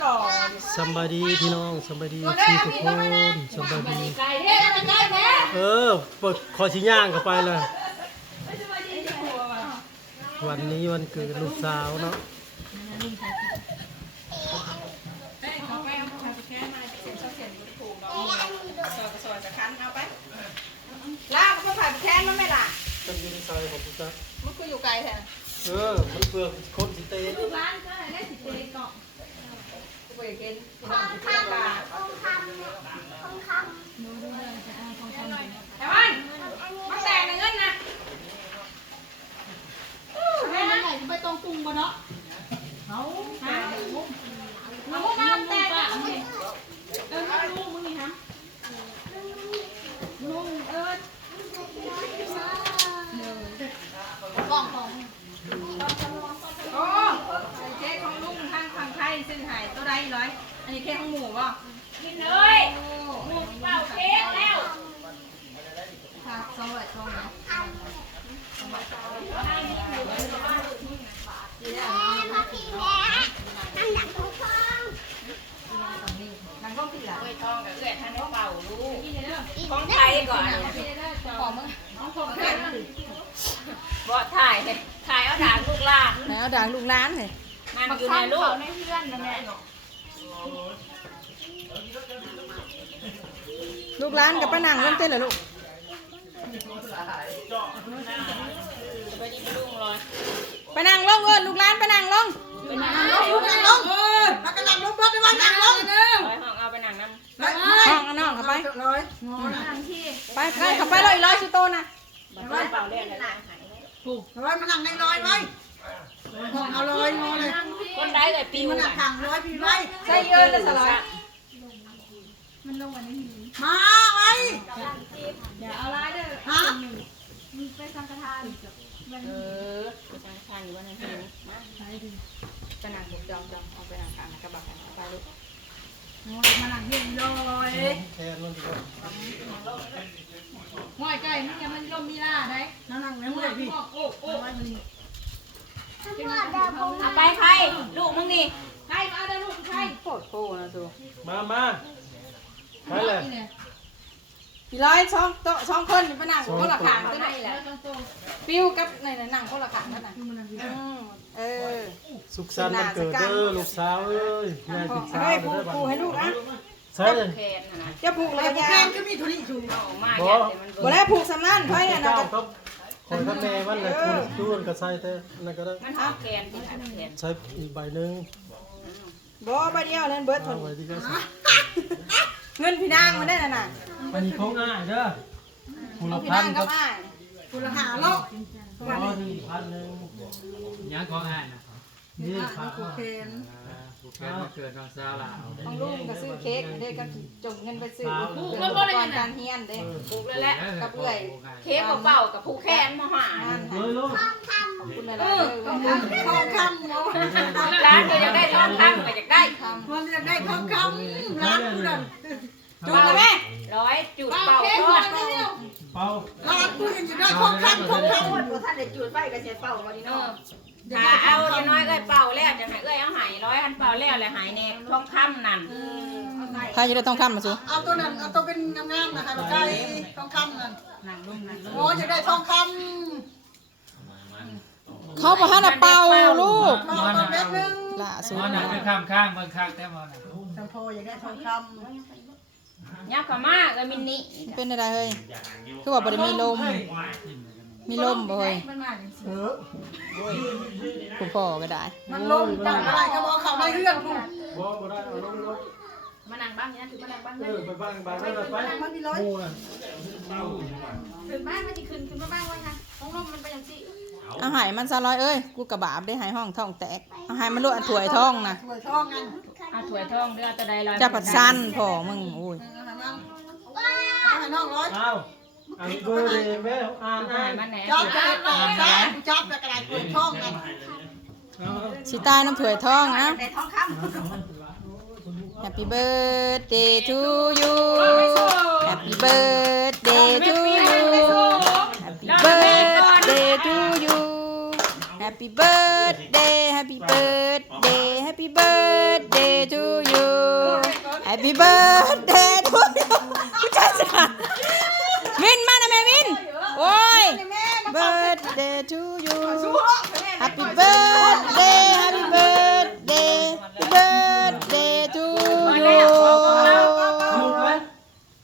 หล่อสบายดีพี่น้องสบายดีพี่ทุกคนสบายดีเปิดคอชิย่างเข้าไปเลยวันนี้วันเกิดลูกสาวเนาะซอยจะคันเอาไปลากมันผ่านแค้นมันไม่ล่ะมันอยู่ในซอยของพุทธะมันก็อยู่ไกลแท้มันเปลือกคนสิเตะร้านก็ได้สิเตะเกาะไปกินทองคำแต่วันมันแตกในเงินนะแม่ไหนไปตรงตุงบ่เนาะเอาน้ำแตกลูกมึงนี่ฮะลุงกล่องโอ้เค้กของลุงทางฝั่งไทยซื้อหายตัวใดร้อยอันนี้เค้กของหมูป่ะกินเลยหมูเปล่าเค้กแล้วค่ะสวัสดีครับหลังกล้องพี่ล่ะทองกับเอื้อยท่านให้เป่าลูกของไทยก่อนของมึงของไทยบ่ถ่ายเอาด่างลูกล้านแล้วด่างลูกล้านเลยนั่งอยู่ในลูกในเพื่อนนะแม่ลูกล้านกับป้านังลงเต้นเหรอลูกป้านังลงลูกล้านป้านังลงลูกนั่งลงมากระลังลงเพื่อนไปว่านั่งลงห้องเอาไปนั่งนั่งห้องน้องเข้าไปไปเข้าไปเลยร้อยชิโตนะเป่าเล่นเลยถูกร้อยมันนั่งในร้อยไว้เอาร้อยงอเลยคนได้เลยปีมันถังร้อยปีไว้ใช่เยอะเลยสลายมันลงวันนี้มาไว้อย่าเอาร้ายเด้อฮะมึงไปสังฆทานไปสังฆทานอยู่วันนั้นมาไปนั่งบุกจองเอาไปนั่งทานกระบะไปลูกมาหนังเย็นเลยแทนมันดีกว่าหอยไก่มันยังมันลมมีล่าได้นั่งไม่เมื่อยพี่เอาไปใครลูกมึงนี่ใครมาเด้อลูกใครโคตรโคนะสูมาไปเลยพี่ร้อยช่องคนไปนั่งคนละขางตัวไหนแหละปิ้วกับในนั่งคนละขางนั่นน่ะสุขสันต์วันเกิดเด้อลูกสาวเอ้ยแม่ติดสาวให้ผูให้ลูกนะใช่เลยจะผูกเลยแค่ก็มีทุลีชูบ่แล้วผูกสำนันไพ่อะนะครับขอแม่มันเลยดูนกระใส่แต่นั่นก็ได้มันหาแคนที่ใช้อีกใบหนึ่งบ่ใบเดียวนั่นเบิร์ดทนเงินพี่นางมันได้น่ะอันนี้เขาง่ายเด้อคุณละพันครับคุณละหาแล้วนี่1,000ยังของอ่านนะนี่ครับ ผูกแขนผูกแขนมาเกิดน้องสาวล่ะของลุงก็ซื้อเค้กเด้ก็จงเงินไปซื้อก่อนการเฮียนเด้ปลูกเลยแหละกับเอื่อยเค้กเป่ากับผูกแขนมาหาขอบคุณอะไรทองคำร้านก็อยากได้ทองคำก็อยากได้มันอยากได้ทองคำร้านกูนั่นจุดเลยแม่100จุดเป่าร้านกูยังจะได้ทองคำท่านได้จุดไปก็เสียเป่าวันนี้เนาะถ้าเอาจะน้อยเอ้ยเป่าแล้วจะหายเอ้ยเอาหาย100อันเป่าแล้วเลยหายแน่ทองคำนั่นใครจะได้ทองคำมาสิเอาตัวนั้นเอาตัวเป็นงามๆนะคะใกล้ทองคำนั่นโอ้จะได้ทองคำเขาบอกให้เราเป่าลูกล่าสุดมันคือข้างบางข้างแต่มันจำพออยากได้ทองคำยักษ์ขม่าก็มินนี่เป็นอะไรเฮ้ยคือว่าบริมีลมบ่เฮ้ยผู้พ่อก็ได้มันลมจังอะไรก็บอกเขาได้เรื่องกูบ่ได้เอาลงรถมานั่งบ้างนี่นะถือมานั่งบ้างไปบ้างไปมันมีร้อยถึงบ้านมันจะขึ้นมาบ้างไว้ค่ะของลมมันไปอย่างสิเอาหายมันซะร้อยเอ้ยกูกระบาบได้หายห้องท้องแตกเอาหายมันลวดถ่วยท้องนะถ่วยท้องกันถ่วยท้องเดือดตะไดร้อยจะผัดสั้นพ่อมึงโอ้ยน้องร้อยอันเบอร์เลยแม่อ่านมันไหนจับกระดาษจับกระดาษถ่วยท้องกันสิตายน้ำถ่วยท้องนะ Happy birthday to you Happy birthday to you Happy birthday to you Happy birthday Happy birthday Happy birthday to Happy birthday to you ผู้ชายสลัดวินมานะแม่วินโอ้ย birthday to you Happy birthday Happy birthday Happy birthday to you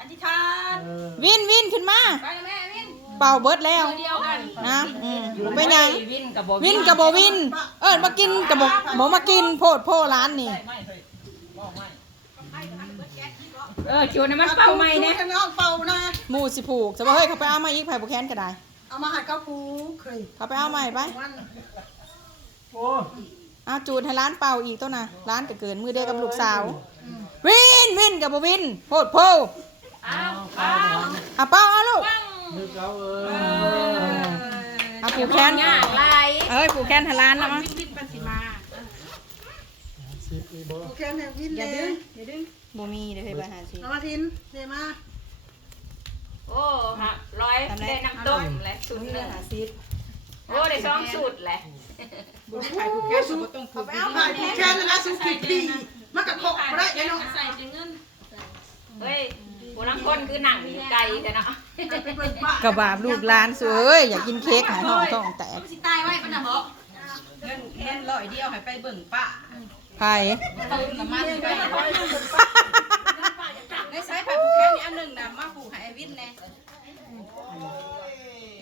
อธิษฐาน วินขึ้นมา ไปแม่วิน เป่าเบิดแล้ว เดียวกัน นะเป็นยัง วินกับโบ วินกับโบวินมากินกับบ่มากินโพดโพร้านนี่ ชวนมันเป่าใหม่เนี่ย กันเอาเป่านะ หมูสิผูกจะบอกเฮ้ยเขาไปเอามาอีกไผ่บุแคนก็ได้ เอามาให้เขาผูกเคย เขาไปเอาใหม่ไป วัน โอ้ เอาจูดให้ร้านเป่าอีกตัวนะร้านก็เกินมือเดียวกับลูกสาววินกับโบวินโพดโพ เอาเป้าเอาลูก นึกเอาเอาผูกแขน ยากไร ผูกแขนให้ร้านแล้วมั้ง 10อีบ่ โอเคเนี่ยวินเลย บ่มีเดี๋ยวให้ไปหาสิ เอามาทินเดี๋ยวมา โอ้ฮะร้อยได้น้ำต้มแหละสูตรหนึ่งโอ้ได้สองสูตรแหละ ขายผูกแขนสูต้องผูก เอาผ่านแค่นั้นนะสุขีพีมันกระทบไม่ได้ยังน้อง ใส่จะเงินเฮ้ยผู้ลังคนคือหนังอยู่ไกลแต่เนาะ กระบาบลูกร้านสวยอยากกินเค้กหายห้องท้องแตก สิตายไว้ปะนะบ่ ไผ่ ในสายไฟผูกแขนนี่อันหนึ่งนะมาผูกให้ไอ้วินแน่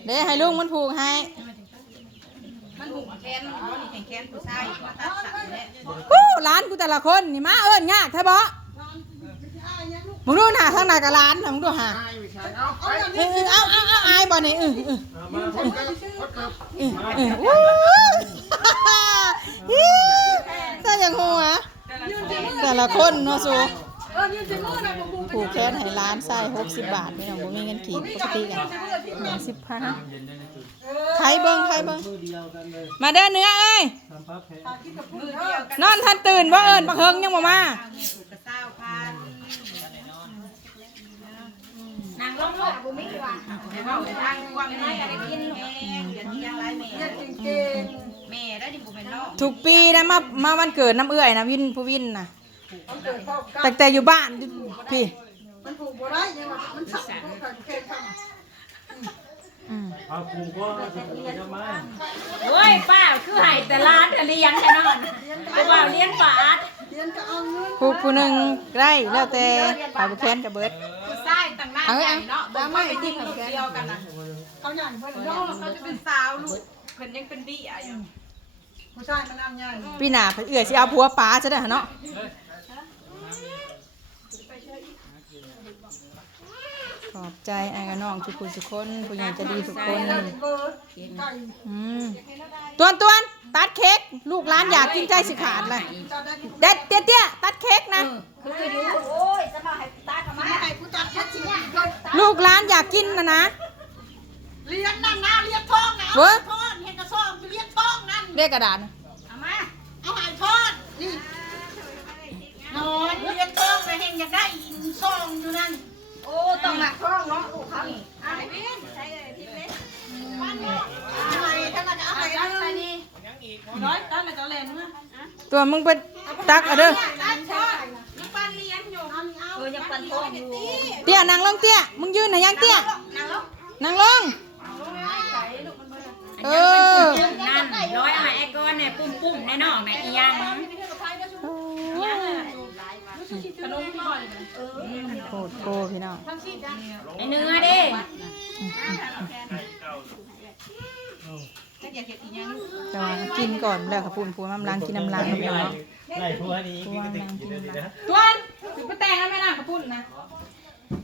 เดี๋ยวให้ลุงมันผูกให้ มันผูกแขนมันนี่แขนผู้ชายมาตัดสัตว์เนี่ย ร้านกูแต่ละคนนี่มายากแท้บ่มึงดูหน้าข้างหน้ากับร้านนะมึงดูหาเอาอายบ่นี่ถ้าอย่างหัวแต่ละคนเนาะสูผูกแขนให้ร้านใส่60 บาทนี่น้องบ่มีเงินขีดปกติกัน10,000ใครเบิ่งมาเด้อเนื้อเอ้ย ทำพับแพ้ นอนทันตื่นบ่เอิ้นบักเฮิงยังบ่มา นางลงลูกบุ้มิกว่าทางความน้อยอะไรกินเดี๋ยวนี้ยังไรแม่ เก่ง แม่ได้ดิบุเป็นน้อง ทุกปีนะมาวันเกิดน้ำเอื้อยนะวินผู้วินน่ะ มันเกิดเข้ากัน แต่อยู่บ้านพี่ มันผูกบ่ได้ยังมันสั่งผูกกันเคยท เอาผูกว่าจะผูกจะมา เฮ้ยป้าคือให้แต่ร้านแต่เลี้ยงแค่นั้นกูว่าเลี้ยงบาท ำเรียนก็เอาเงิน ผู้หนึ่งได้แล้วแต่ปลาบุแคนกับเบิร์ด ผู้ชายต่างหน้าใหญ่เนาะบ่ไม่ติดลูกเดียวกันนะ เขาใหญ่เพื่อน เขาจะเป็นสาวลูกเพิ่นยังเป็นบี้อยู่ ผู้ชายมันน้ำใหญ่ พี่หนาเพิ่นเอื้อยสิเอาผัวป๋าซะเด้อเนาะขอบใจไอ้กับน้องทุกคนทุกคนผู้ใหญ่ใจะดีทุกคน เบอร์ไก่ ตวนตัดเค้กลูกร้านอยากกินใจสิขาดเลย จะได้ เด็ดเตี้ยตัดเค้กนะ คืออยู่โอ้ยจะมาให้ตาทำไม ให้ผู้จัดแค่ชิ้น ลูกร้านอยากกินนะ เลี้ยงนั่นนะเลี้ยงทองนะ เว้ย ทอดเห็นกระซ่อมเลี้ยงทองนั่น เรียกกระดาษ เอามา เอาหายทอดนี่นอนเลี้ยงทองไปเห็นอยากได้ซองอยู่นั่น โอ้ต้องหลักท้องเนาะลูกเขานี่ไอ้วินใช่เลยทิพย์เล็ก อะไรท่านจะเอาอะไร ตัด เล ไป ย นี่ร้อยตัดแล้วก็เล่นเนาะ ตัวมึงไปตักเอาเด้อ ตัดช้อนยังปันเลี้ยงอยู่ยังปันท้องอยู่ เตี้ยนางลงเตี้ยมึงยืนไหนยังเตี้ย นางลูก นางลงเออ นั่นร้อยไอ้ก้อนเนี่ยปุ่มแน่นอนแม่อียังขนมพี่บอล โคตรโคพี่น้อง ไอ้เนื้อดิ จะมากินก่อนแล้วขับปุ่นพูน้ำล้างกินน้ำล้างน้ำเนาะ ไล่พวกนี้กินกันกินเลยนะ ตัวนถือไปแต่งแล้วแม่น้ำขับปุ่นนะ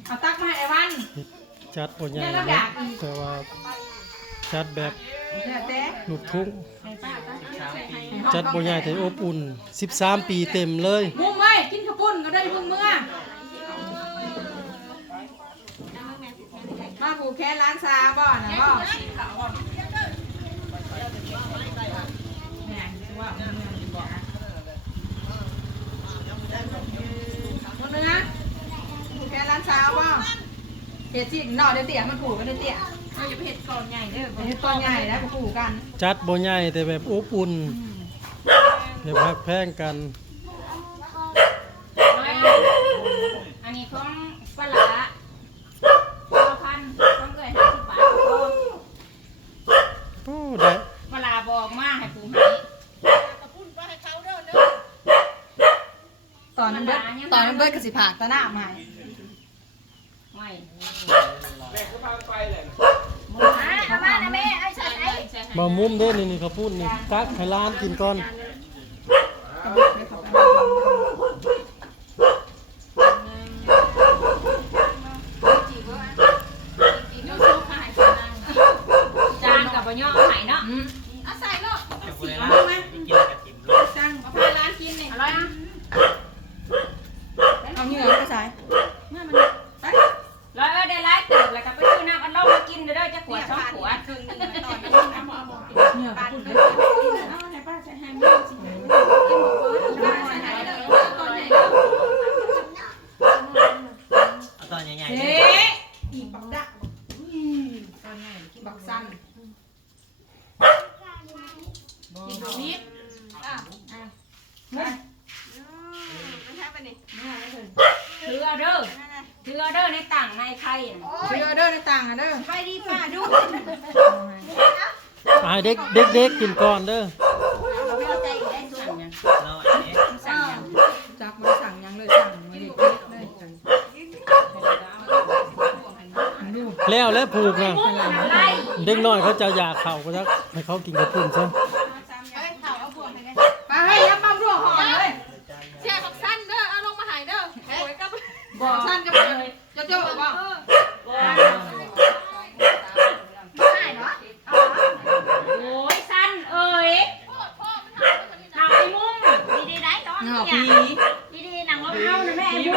เอาตักมาให้ไอ้วัน จัดปนใหญ่แต่ว่าจัดแบบลูกทุ่งจัดปนใหญ่แต่อบอุ่น13 ปีเต็มเลย มุ้งเว้ยกินขับปุ่นก็ได้มุ้งเมื่อมาผูกแขนร้านซาบ่นะบ่คนนึงนะผูกแขนร้านซาบ่เห็ดสิหน่อเดี๋ยวเตี้ยมันผูกกันเดี๋ยวเตี้ย เราจะไปเห็ดก่อนใหญ่เด้อ เห็ดตอนใหญ่แล้วก็ผูกกัน จัดบ่ใหญ่แต่แบบอบอุ่นแบบฮักแพงกัน ตอนนั้นเบิดก็สิผากตะหน้าใหม่ไม่ มามุมเด้นี่เขาพูดนี่กักให้ร้านกินก่อน จานกับบะย่อไข่เนาะเอาใส่ลูก จะพูดอะไรนะกินกับจิ้มลูก สั่งมาพาร้านกินนี่อร่อยนะเอาเหงื่อไปใส่ไปร้อยได้ร้ายตื่นแล้วก็ไปซื้อน้ำอัดลมมากินเด้อจะขวด2 ขวดครึ่งนึงตอนนี้น้ำหอมเหงื่อพูดเลยเอาให้ป้าใส่แฮมด้วยสิป้าใส่ไหนเด้อตอนไหนเด้อ เอาตอนใหญ่ เจ๊อีบักดะตอนไหนกินบักสั้นกินข้าวนิดถือเอาเด้อถือเอาเด้อในต่างในไข่ถือเอาเด้อในต่างอ่ะเด้อไปดีป้าดู ให้เด็กกินก่อนเด้อ สั่งยัง ๆเราอันนี้ สั่งยังจักมาสั่งยังเลยสั่งมาดิเลย แล้วผูกนะเด็กน้อยเขาจะอยากเข่าก็จะให้เขากินกระปุ่นซะ ไปให้ยับบ้ารั่วหอมเลย เสียบักสั้นเด้อเอาลงมาหายเด้อโอ้ยกับ บอกสั้นจะบอกจะเจ้าบอก ได้เนาะ โอ้ยสั้นเอ้ย พ่อมันหายไปคนนี้นะ หาไอ้มุม ดีๆได้เนาะ หาพี ดีๆหนังรถ เอานะแม่ไอ้มุม